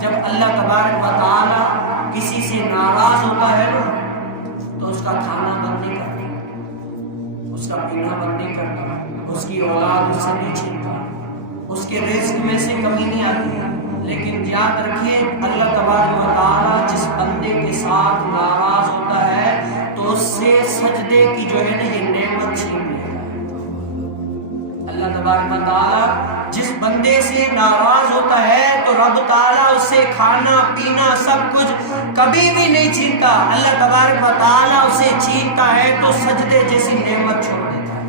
جب اللہ تبارک و تعالی کسی سے ناراض ہوتا ہے نا تو اس کا کھانا بند نہیں کرتا، اس کا پینا بند نہیں کرتا، اس کی اولاد اس سے نہیں چھینتا، اس کے رزق میں سے کمی نہیں آتی ہے۔ لیکن یاد رکھیے اللہ تبارک و تعالی جس بندے کے ساتھ ناراض ہوتا ہے تو اس سے سجدے کی جو ہے نا یہ نعمت چھین لیتا ہے۔ اللہ تبارک و تعالی جس بندے سے ناراض ہوتا ہے تو رب تعالیٰ اس سے کھانا پینا سب کچھ کبھی بھی نہیں چھینتا۔ اللہ تبارک و تعالیٰ اسے چھینتا ہے تو سجدے جیسی نعمت چھوڑ دیتا ہے۔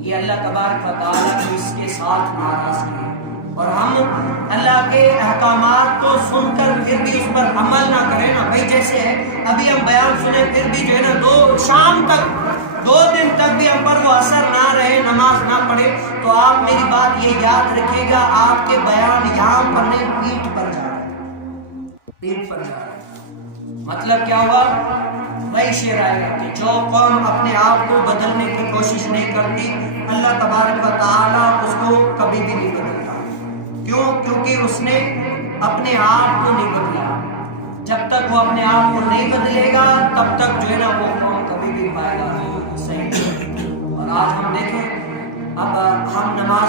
یہ اللہ تبارک و تعالیٰ کی اس کے ساتھ ناراضگی ہے، اور ہم اللہ کے احکامات کو سن کر پھر بھی اس پر عمل نہ کریں نا بھائی، جیسے ابھی ہم بیان سنیں پھر بھی جو ہے نا شام تک 2 دن تک بھی ہم پر وہ اثر نہ رہے، نماز نہ پڑھے، تو آپ میری بات یہ یاد رکھیے گا، آپ کے بیان یہاں پر نہیں پیٹھ پر جا رہے ہیں، پیٹھ پر جا رہے ہیں۔ مطلب کیا ہوا؟ وہی شعر آئے گا کہ جو قوم اپنے آپ کو بدلنے کی کوشش نہیں کرتی اللہ تبارک و تعالیٰ اس کو کبھی بھی نہیں بدلتا۔ کیوں؟ کیونکہ اس نے اپنے آپ کو نہیں بدلا۔ جب تک وہ اپنے آپ کو نہیں بدلے گا تب تک جو ہے نا وہ قوم کبھی بھی پائے گا صحیح۔ اور آج ہم دیکھیں، اب ہم نماز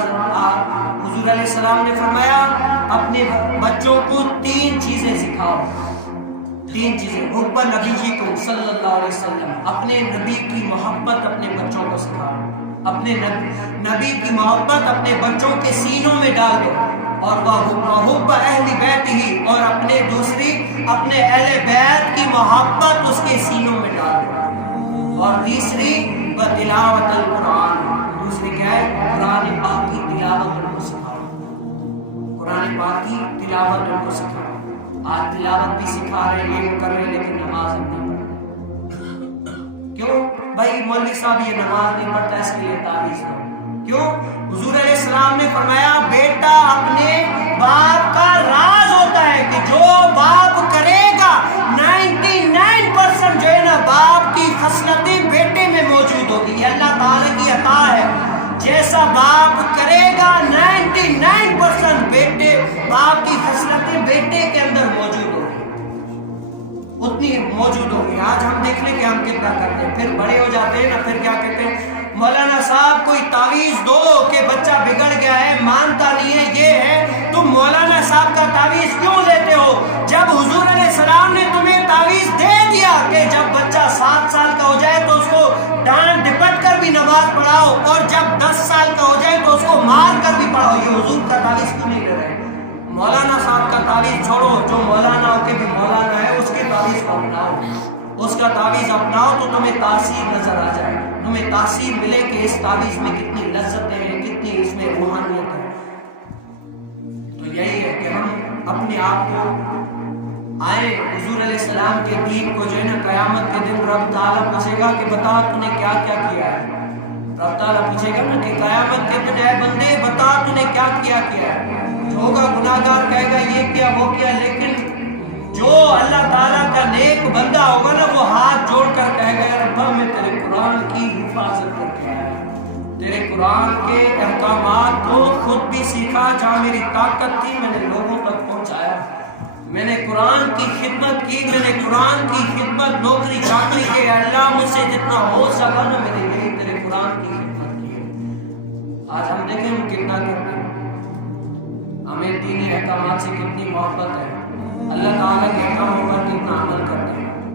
حضور علیہ السلام نے فرمایا اپنے بچوں کو 3 چیزیں سکھاؤ، 3 چیزیں۔ حب نبیکم صلی اللہ علیہ وسلم، اپنے نبی کی محبت اپنے بچوں کو سکھاؤ، اپنے نبی کی محبت اپنے بچوں کے سینوں میں ڈال دو، اور وحب اہل بیت ہی، اور اپنے اہل بیت کی محبت اس کے سینوں میں ڈال دو، اور تیسری تلاوت القرآن، دوسری کیا ہے؟ قرآن پاک کی تلاوت ان کو سکھاؤ، قرآن پاک کی تلاوت ان کو سکھاؤ۔ آج تلاوت بھی سکھا رہے ہیں، یہ کر رہے ہیں، لیکن نماز نہیں پڑھ رہے۔ کیوں بھائی مولوی صاحب یہ نماز نہیں پڑھتا، اس کے لیے تعویذ دو۔ کیوں؟ حضور علیہ السلام نے فرمایا بیٹا اپنے باپ کا راز ہوتا ہے کہ جو باپ کرے گا 99% جو ہے نا باپ کی خصلتیں بیٹے میں موجود ہوگی۔ یہ اللہ تعالیٰ کی عطا ہے، جیسا باپ کرے گا 99% باپ کی خصلتیں بیٹے کے اندر موجود ہوگی، اتنی موجود ہوگی۔ آج ہم دیکھ لیں کہ ہم کتنا کرتے ہیں، پھر بڑے ہو جاتے ہیں نا، پھر کیا کہتے ہیں مولانا صاحب کوئی تعویذ دو کہ بچہ بگڑ گیا ہے، مانتا نہیں ہے، یہ ہے، تم مولانا صاحب کا تعویذ کیوں لیتے ہو؟ جب حضور علیہ السلام نے تمہیں تعویذ دے دیا کہ جب بچہ 7 سال کا ہو جائے تو اس کو ڈانٹ ڈپٹ کر بھی نماز پڑھاؤ، اور جب 10 سال کا ہو جائے تو اس کو مار کر بھی پڑھاؤ، یہ حضور کا تعویذ کیوں نہیں لے رہے؟ مولانا صاحب کا تعویذ چھوڑو، جو مولانا ہو کے بھی مولانا ہے اس کے تعویذ کو اپناؤ، اس کا تعویذ اپناؤ تو تمہیں تاثیر نظر آ جائے، تمہیں تاثیر ملے کہ اس تعویذ میں کتنی لذتیں ہیں، کتنی اس میں روحانیت ہے۔ تو یہی ہے کہ ہم اپنے آپ کو آئے حضور علیہ السلام کے دین کو جو ہے نا قیامت کے دن رب تعالیٰ پوچھے گا کہ بتا تو نے کیا کیا کیا ہے۔ رب تعالیٰ پوچھے گا نا کہ قیامت کے دن اے بندے بتا تو نے کیا کیا ہے۔ ہوگا گناہگار کہے گا یہ کیا وہ کیا، لیکن جو اللہ تعالیٰ کا نیک بندہ ہوگا نا وہ ہاتھ جوڑ کر کہے گا ربا میں تیرے قرآن کی حفاظت کر کے آیا، تیرے قرآن کے احکامات کو خود بھی سیکھا، جہاں میری طاقت تھی میں نے لوگوں تک پہنچایا، میں نے قرآن کی خدمت کی، میں نے قرآن کی خدمت نوکری چاکری کے اللہ مجھ سے جتنا ہو سکا نا میں نے یہی تیرے قرآن کی خدمت کی۔ آج ہم دیکھیں ہم کتنا کرتے ہیں، ہمیں دینی احکامات سے کتنی محبت ہے، اللہ تعالیٰ